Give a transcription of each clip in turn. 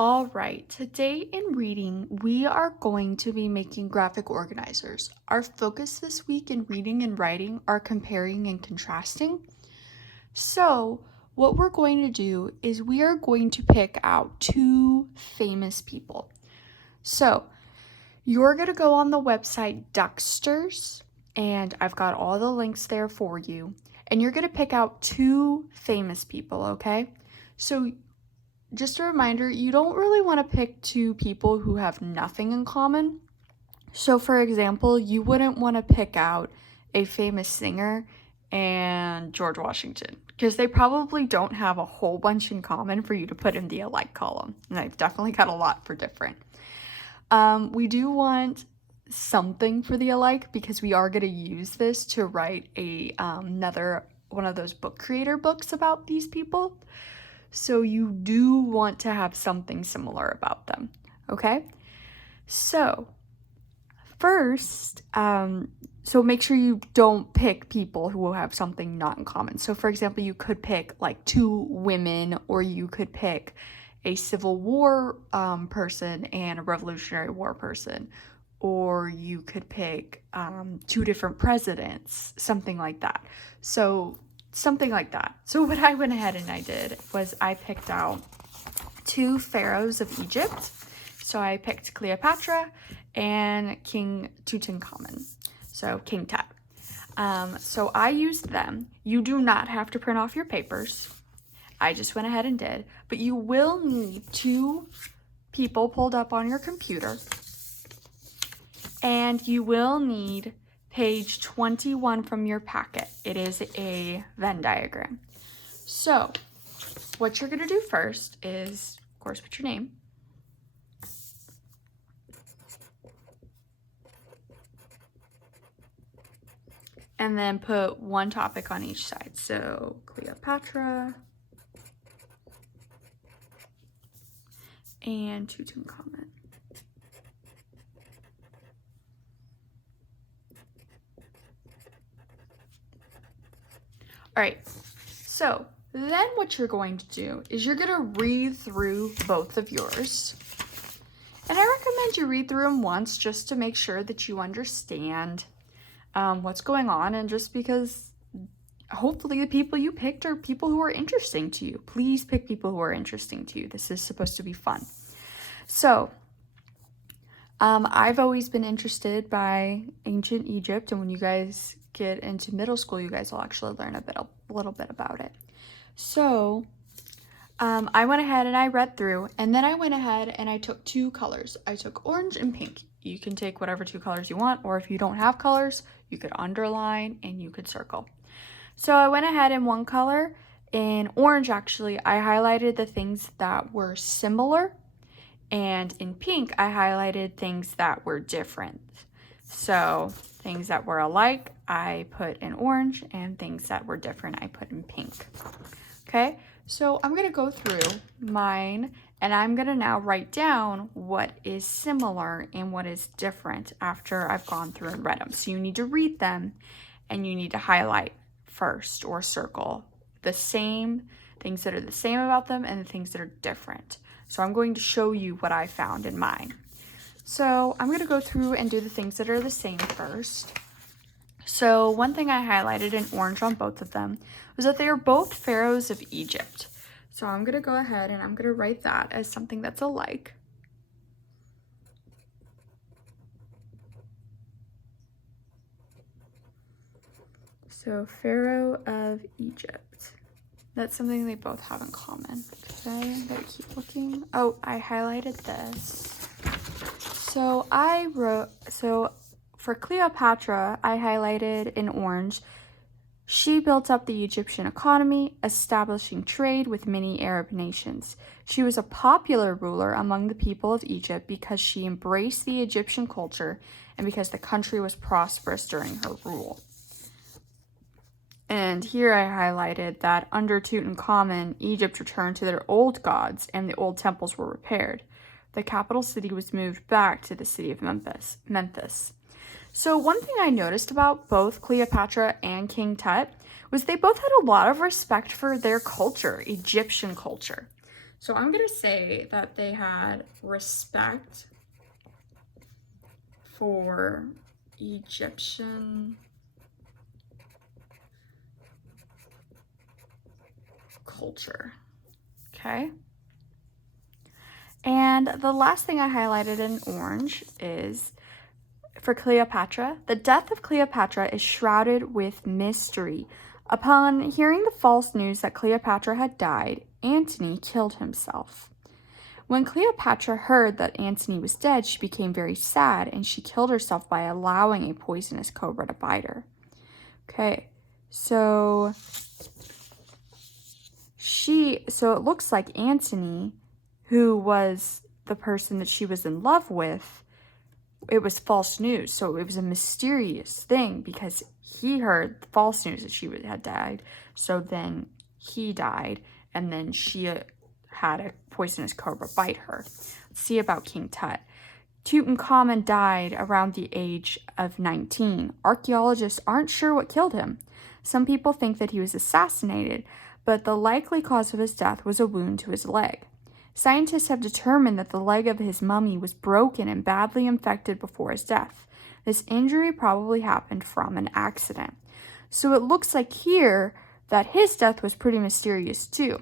All right, today in reading, we are going to be making graphic organizers. Our focus this week in reading and writing are comparing and contrasting. So, what we're going to do is we are going to pick out two famous people. So, you're going to go on the website Ducksters, and I've got all the links there for you. And you're going to pick out two famous people, okay? So, just a reminder, you don't really want to pick two people who have nothing in common. So, for example, you wouldn't want to pick out a famous singer and George Washington because they probably don't have a whole bunch in common for you to put in the alike column. And I've definitely got a lot for different. We do want something for the alike because we are going to use this to write another one of those book creator books about these people. So you do want to have something similar about them, okay? So first, so make sure you don't pick people who will have something not in common. So for example, you could pick like two women, or you could pick a Civil War person and a Revolutionary War person, or you could pick two different presidents, something like that. So something like that. So what I went ahead and I did was I picked out two pharaohs of Egypt. So I picked Cleopatra and King Tutankhamun. So King Tut. So I used them. You do not have to print off your papers. I just went ahead and did. But you will need two people pulled up on your computer. And you will need page 21 from your packet. It is a Venn diagram. So what you're going to do first is, of course, put your name. And then put one topic on each side. So Cleopatra and Tutankhamun. All right, so then what you're going to do is you're going to read through both of yours. And I recommend you read through them once just to make sure that you understand what's going on, and just because hopefully the people you picked are people who are interesting to you. Please pick people who are interesting to you. This is supposed to be fun. So I've always been interested by ancient Egypt, and when you guys get into middle school, you guys will actually learn a little bit about it. So I went ahead and I read through, and then I went ahead and I took two colors. I took orange and pink. You can take whatever two colors you want, or if you don't have colors, you could underline and you could circle. So I went ahead in one color, in orange actually, I highlighted the things that were similar, and in pink, I highlighted things that were different. So things that were alike, I put in orange, and things that were different, I put in pink. Okay, so I'm gonna go through mine, and I'm gonna now write down what is similar and what is different after I've gone through and read them. So you need to read them, and you need to highlight first or circle the same things that are the same about them and the things that are different. So I'm going to show you what I found in mine. So I'm going to go through and do the things that are the same first. So one thing I highlighted in orange on both of them was that they are both pharaohs of Egypt. So I'm going to go ahead and I'm going to write that as something that's alike. So Pharaoh of Egypt. That's something they both have in common. Okay, I'm gonna keep looking. Oh, I highlighted this. So for Cleopatra, I highlighted in orange. She built up the Egyptian economy, establishing trade with many Arab nations. She was a popular ruler among the people of Egypt because she embraced the Egyptian culture and because the country was prosperous during her rule. And here I highlighted that under Tutankhamun, Egypt returned to their old gods and the old temples were repaired. The capital city was moved back to the city of Memphis. So one thing I noticed about both Cleopatra and King Tut was they both had a lot of respect for their culture, Egyptian culture. So I'm going to say that they had respect for Egyptian culture. Okay. And the last thing I highlighted in orange is for Cleopatra. The death of Cleopatra is shrouded with mystery. Upon hearing the false news that Cleopatra had died, Antony killed himself. When Cleopatra heard that Antony was dead, she became very sad, and she killed herself by allowing a poisonous cobra to bite her. Okay, so it looks like Antony, who was the person that she was in love with, it was false news. So it was a mysterious thing because he heard the false news that she had died. So then he died, and then she had a poisonous cobra bite her. Let's see about King Tut. Tutankhamun died around the age of 19. Archaeologists aren't sure what killed him. Some people think that he was assassinated, but the likely cause of his death was a wound to his leg. Scientists have determined that the leg of his mummy was broken and badly infected before his death. This injury probably happened from an accident. So it looks like here that his death was pretty mysterious too.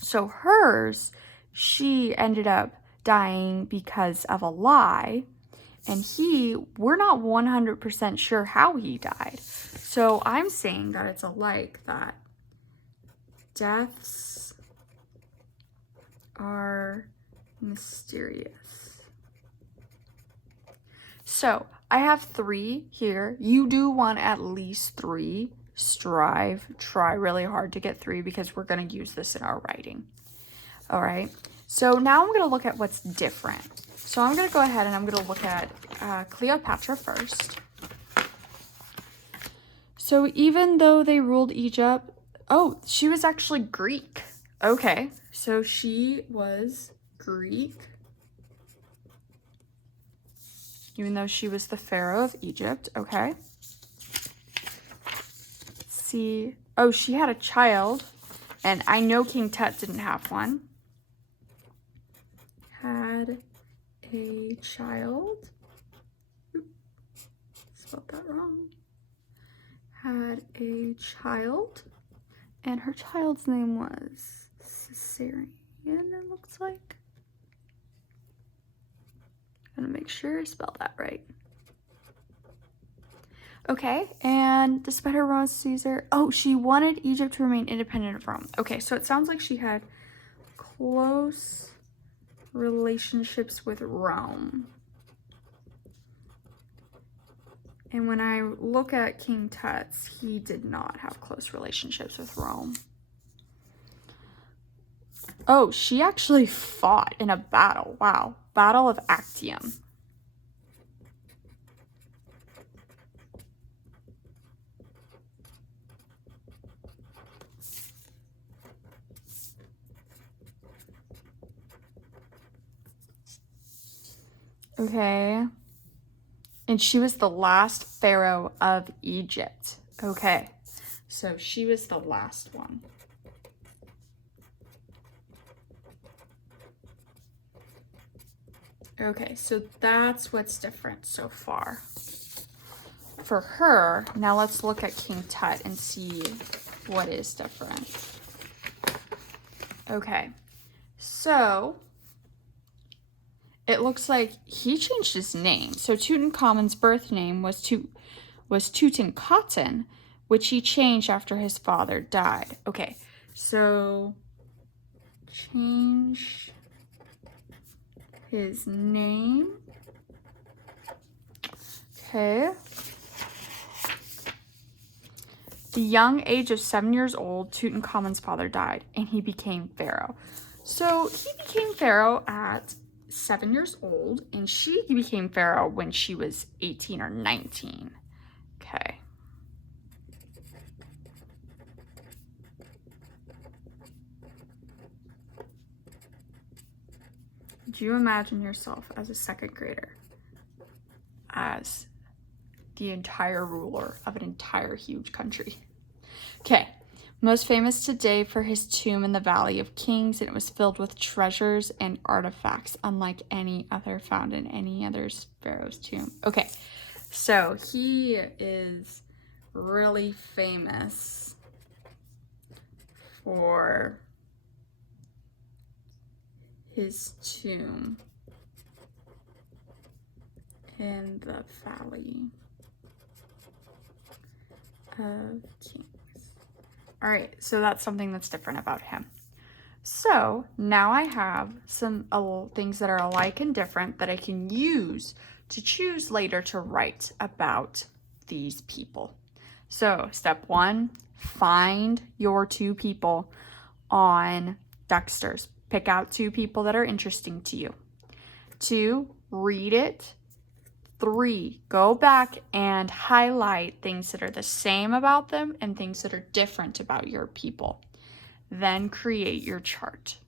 So hers, she ended up dying because of a lie, and we're not 100% sure how he died. So I'm saying that it's alike, that deaths are mysterious. So I have 3 here. You do want at least 3. Try really hard to get 3 because we're going to use this in our writing. All right. So now I'm going to look at what's different. So I'm going to go ahead and I'm going to look at Cleopatra first. So even though they ruled Egypt, oh, she was actually Greek. Okay. So she was Greek, even though she was the pharaoh of Egypt. Okay. Let's see. Oh, she had a child, and I know King Tut didn't have one. Had a child. Oop, spelled that wrong. Had a child, and her child's name was Caesarion, it looks like. I'm gonna make sure I spell that right. Okay, and despite her romance with Caesar, oh, she wanted Egypt to remain independent of Rome. Okay, so it sounds like she had close relationships with Rome. And when I look at King Tut's, he did not have close relationships with Rome. Oh, she actually fought in a battle. Wow. Battle of Actium. Okay. And she was the last pharaoh of Egypt. Okay. So she was the last one. Okay, so that's what's different so far. For her, now let's look at King Tut and see what is different. Okay, so it looks like he changed his name. So Tutankhamun's birth name was Tutankhamun, which he changed after his father died. Okay, so change his name. Okay. The young age of 7 years old, Tutankhamun's father died, and he became pharaoh. So he became pharaoh at 7 years old, and she became pharaoh when she was 18 or 19. Okay. Do you imagine yourself as a 2nd grader, as the entire ruler of an entire huge country? Okay, Most famous today for his tomb in the Valley of Kings, and it was filled with treasures and artifacts, unlike any other found in any other pharaoh's tomb. Okay, so he is really famous for his tomb in the Valley of Kings. All right, so that's something that's different about him. So now I have some things that are alike and different that I can use to choose later to write about these people. So step 1, find your 2 people on Dexter's. Pick out 2 people that are interesting to you. 2, read it. 3, go back and highlight things that are the same about them and things that are different about your people. Then create your chart.